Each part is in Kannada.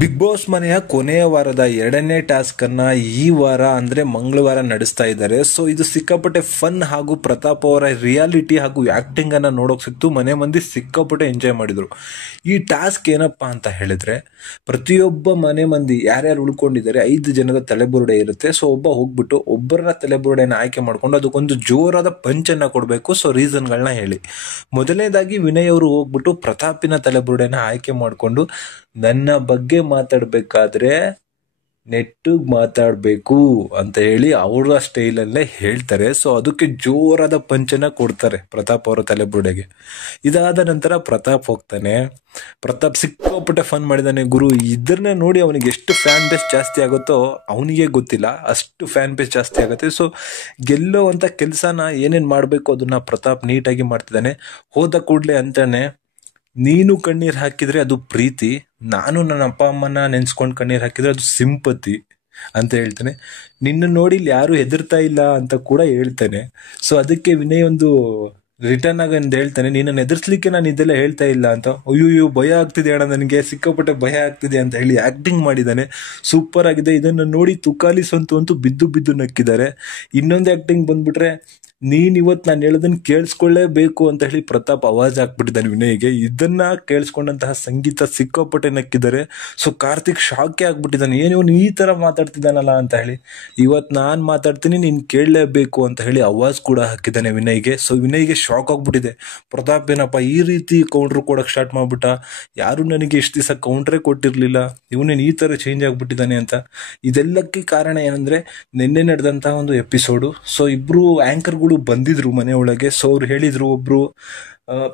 ಬಿಗ್ ಬಾಸ್ ಮನೆಯ ಕೊನೆಯ ವಾರದ 2ನೇ ಟಾಸ್ಕ್ ಅನ್ನ ಈ ವಾರ ಅಂದ್ರೆ ಮಂಗಳವಾರ ನಡೆಸ್ತಾ ಇದ್ದಾರೆ. ಸೊ ಇದು ಸಿಕ್ಕಾಪಟ್ಟೆ ಫನ್ ಹಾಗೂ ಪ್ರತಾಪ್ ಅವರ ರಿಯಾಲಿಟಿ ಹಾಗೂ ಆಕ್ಟಿಂಗ್ ಅನ್ನ ನೋಡೋಕ್ ಸಿಕ್ತು. ಮನೆ ಮಂದಿ ಸಿಕ್ಕಾಪಟ್ಟೆ ಎಂಜಾಯ್ ಮಾಡಿದ್ರು. ಈ ಟಾಸ್ಕ್ ಏನಪ್ಪಾ ಅಂತ ಹೇಳಿದ್ರೆ, ಪ್ರತಿಯೊಬ್ಬ ಮನೆ ಮಂದಿ ಯಾರ್ಯಾರು ಉಳ್ಕೊಂಡಿದ್ದಾರೆ 5 ಜನದ ತಲೆಬುರುಡೆ ಇರುತ್ತೆ. ಸೊ ಒಬ್ಬ ಹೋಗ್ಬಿಟ್ಟು ಒಬ್ಬರನ್ನ ತಲೆಬುರುಡೆನ ಆಯ್ಕೆ ಮಾಡ್ಕೊಂಡು ಅದಕ್ಕೊಂದು ಜೋರಾದ ಪಂಚನ್ನ ಕೊಡಬೇಕು. ಸೊ ರೀಸನ್ಗಳನ್ನ ಹೇಳಿ. ಮೊದಲನೇದಾಗಿ ವಿನಯ್ ಅವರು ಹೋಗ್ಬಿಟ್ಟು ಪ್ರತಾಪಿನ ತಲೆಬುರುಡೆನ ಆಯ್ಕೆ ಮಾಡಿಕೊಂಡು, ನನ್ನ ಬಗ್ಗೆ ಮಾತಾಡ್ಬೇಕಾದ್ರೆ ನೆಟ್ಟಿಗೆ ಮಾತಾಡಬೇಕು ಅಂತ ಹೇಳಿ ಅವರ ಸ್ಟೈಲಲ್ಲೇ ಹೇಳ್ತಾರೆ. ಸೊ ಅದಕ್ಕೆ ಜೋರಾದ ಪಂಚನ ಕೊಡ್ತಾರೆ ಪ್ರತಾಪ್ ಅವರ ತಲೆಬುರುಡೆಗೆ. ಇದಾದ ನಂತರ ಪ್ರತಾಪ್ ಹೋಗ್ತಾನೆ. ಪ್ರತಾಪ್ ಸಿಕ್ಕಾಪಟ್ಟೆ ಫನ್ ಮಾಡಿದಾನೆ ಗುರು. ಇದನ್ನ ನೋಡಿ ಅವನಿಗೆ ಎಷ್ಟು ಫ್ಯಾನ್ ಬೇಸ್ ಜಾಸ್ತಿ ಆಗುತ್ತೋ ಅವನಿಗೆ ಗೊತ್ತಿಲ್ಲ, ಅಷ್ಟು ಫ್ಯಾನ್ ಬೇಸ್ ಜಾಸ್ತಿ ಆಗುತ್ತೆ. ಸೊ ಗೆಲ್ಲೋ ಅಂತ ಕೆಲಸನ ಏನೇನ್ ಮಾಡಬೇಕು ಅದನ್ನ ಪ್ರತಾಪ್ ನೀಟಾಗಿ ಮಾಡ್ತಿದ್ದಾನೆ. ಹೋದ ಕೂಡಲೇ ಅಂತಾನೆ, ನೀನು ಕಣ್ಣೀರ್ ಹಾಕಿದ್ರೆ ಅದು ಪ್ರೀತಿ, ನಾನು ನನ್ನ ಅಪ್ಪ ಅಮ್ಮನ ನೆನ್ಸ್ಕೊಂಡು ಕಣ್ಣೀರ್ ಹಾಕಿದ್ರೆ ಅದು ಸಿಂಪತಿ ಅಂತ ಹೇಳ್ತಾನೆ. ನಿನ್ನ ನೋಡಿ ಇಲ್ಲಿ ಯಾರು ಹೆದರ್ತಾ ಇಲ್ಲ ಅಂತ ಕೂಡ ಹೇಳ್ತಾನೆ. ಸೊ ಅದಕ್ಕೆ ವಿನಯ್ ಒಂದು ರಿಟರ್ನ್ ಆಗಿ ಒಂದು ಹೇಳ್ತಾನೆ, ನೀನನ್ನು ಎದುರಿಸ್ಲಿಕ್ಕೆ ನಾನು ಇದೆಲ್ಲ ಹೇಳ್ತಾ ಇಲ್ಲ ಅಂತ. ಅಯ್ಯೋ ಭಯ ಆಗ್ತಿದೆ ಅಣ್ಣ, ನನಗೆ ಸಿಕ್ಕಾಪಟ್ಟೆ ಭಯ ಆಗ್ತಿದೆ ಅಂತ ಹೇಳಿ ಆಕ್ಟಿಂಗ್ ಮಾಡಿದ್ದಾನೆ. ಸೂಪರ್ ಆಗಿದೆ. ಇದನ್ನು ನೋಡಿ ತುಕಾಲಿ ಸಂತು ಅಂತೂ ಬಿದ್ದು ಬಿದ್ದು ನಕ್ಕಿದ್ದಾರೆ. ಇನ್ನೊಂದು ಆಕ್ಟಿಂಗ್ ಬಂದ್ಬಿಟ್ರೆ, ನೀನ್ ಇವತ್ತು ನಾನು ಹೇಳೋದನ್ನ ಕೇಳಿಸ್ಕೊಳ್ಳೇಬೇಕು ಅಂತ ಹೇಳಿ ಪ್ರತಾಪ್ ಅವಾಜ್ ಹಾಕ್ಬಿಟ್ಟಿದ್ದಾನೆ ವಿನಯ್ಗೆ. ಇದನ್ನ ಕೇಳಿಸ್ಕೊಂಡಂತಹ ಸಂಗೀತ ಸಿಕ್ಕಾಪಟ್ಟೆ ನಕ್ಕಿದ್ದಾರೆ. ಸೊ ಕಾರ್ತಿಕ್ ಶಾಕೆ ಆಗ್ಬಿಟ್ಟಿದ್ದಾನೆ, ಏನು ಇವನು ಈ ತರ ಮಾತಾಡ್ತಿದ್ದಾನಲ್ಲ ಅಂತ ಹೇಳಿ. ಇವತ್ತು ನಾನ್ ಮಾತಾಡ್ತೀನಿ, ನೀನ್ ಕೇಳಲೇಬೇಕು ಅಂತ ಹೇಳಿ ಅವಾಜ್ ಕೂಡ ಹಾಕಿದ್ದಾನೆ ವಿನಯ್ಗೆ. ಸೊ ವಿನಯ್ಗೆ ಶಾಕ್ ಆಗ್ಬಿಟ್ಟಿದೆ. ಪ್ರತಾಪ್ ಏನಪ್ಪ ಈ ರೀತಿ ಕೌಂಟ್ರ್ ಕೊಡಕ್ ಸ್ಟಾರ್ಟ್ ಮಾಡ್ಬಿಟ್ಟ, ಯಾರು ನನಗೆ ಇಷ್ಟು ದಿವಸ ಕೌಂಟ್ರೇ ಕೊಟ್ಟಿರ್ಲಿಲ್ಲ, ಇವನೇನು ಈ ತರ ಚೇಂಜ್ ಆಗ್ಬಿಟ್ಟಿದ್ದಾನೆ ಅಂತ. ಇದೆಲ್ಲಕ್ಕೆ ಕಾರಣ ಏನಂದ್ರೆ, ನಿನ್ನೆ ನಡೆದಂತಹ ಒಂದು ಎಪಿಸೋಡು. ಸೊ ಇಬ್ರು ಆಂಕರ್ಗಳು ಬಂದಿದ್ರು ಮನೆ ಒಳಗೆ. ಸೊ ಅವ್ರು ಹೇಳಿದ್ರು, ಒಬ್ರು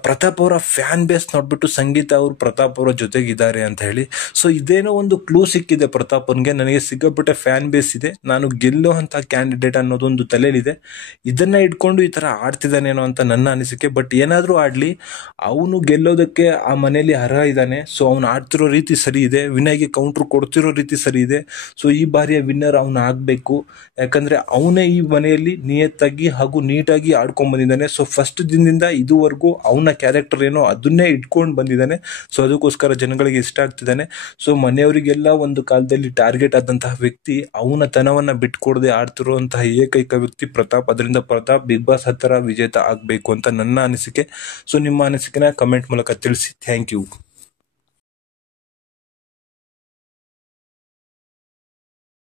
ಪ್ರತಾಪ್ ಅವರ ಫ್ಯಾನ್ ಬೇಸ್ ನೋಡ್ಬಿಟ್ಟು ಸಂಗೀತ ಅವರು ಪ್ರತಾಪ್ ಅವರ ಜೊತೆಗಿದ್ದಾರೆ ಅಂತ ಹೇಳಿ. ಸೊ ಇದೇನೋ ಒಂದು ಕ್ಲೂ ಸಿಕ್ಕಿದೆ ಪ್ರತಾಪನ್ಗೆ, ನನಗೆ ಸಿಕ್ಕಾಪಟ್ಟೆ ಫ್ಯಾನ್ ಬೇಸ್ ಇದೆ, ನಾನು ಗೆಲ್ಲೋ ಅಂತ ಕ್ಯಾಂಡಿಡೇಟ್ ಅನ್ನೋದೊಂದು ತಲೆಯಲ್ಲಿದೆ, ಇದನ್ನ ಇಟ್ಕೊಂಡು ಈ ತರ ಆಡ್ತಿದ್ದಾನೇನೋ ಅಂತ ನನ್ನ ಅನಿಸಿಕೆ. ಬಟ್ ಏನಾದ್ರೂ ಆಡ್ಲಿ, ಅವನು ಗೆಲ್ಲೋದಕ್ಕೆ ಆ ಮನೆಯಲ್ಲಿ ಅರ್ಹ ಇದ್ದಾನೆ. ಸೊ ಅವ್ನು ಆಡ್ತಿರೋ ರೀತಿ ಸರಿ ಇದೆ, ವಿನಯ್ಗೆ ಕೌಂಟ್ರ್ ಕೊಡ್ತಿರೋ ರೀತಿ ಸರಿ ಇದೆ. ಸೊ ಈ ಬಾರಿಯ ವಿನ್ನರ್ ಅವನು ಆಗ್ಬೇಕು. ಯಾಕಂದ್ರೆ ಅವನೇ ಈ ಮನೆಯಲ್ಲಿ ನಿಯತ್ತಾಗಿ ಹಾಗೂ ನೀಟಾಗಿ ಆಡ್ಕೊಂಡ್ ಬಂದಿದ್ದಾನೆ. ಸೊ ಫಸ್ಟ್ ದಿನದಿಂದ ಇದುವರೆಗೂ ಅವನ ಕ್ಯಾರೆಕ್ಟರ್ ಏನೋ ಅದನ್ನೇ ಇಟ್ಕೊಂಡು ಬಂದಿದ್ದಾನೆ. ಸೊ ಅದಕ್ಕೋಸ್ಕರ ಜನಗಳಿಗೆ ಇಷ್ಟ ಆಗ್ತಿದ್ದಾನೆ. ಸೊ ಮನೆಯವರಿಗೆಲ್ಲ ಒಂದು ಕಾಲದಲ್ಲಿ ಟಾರ್ಗೆಟ್ ಆದಂತಹ ವ್ಯಕ್ತಿ, ಅವನ ತನವನ್ನ ಬಿಟ್ಕೊಡದೆ ಆಡ್ತಿರುವಂತಹ ಏಕೈಕ ವ್ಯಕ್ತಿ ಪ್ರತಾಪ್. ಅದರಿಂದ ಪ್ರತಾಪ್ ಬಿಗ್ ಬಾಸ್ 10 ವಿಜೇತ ಆಗ್ಬೇಕು ಅಂತ ನನ್ನ ಅನಿಸಿಕೆ. ಸೊ ನಿಮ್ಮ ಅನಿಸಿಕೆನ ಕಮೆಂಟ್ ಮೂಲಕ ತಿಳಿಸಿ. Thank you.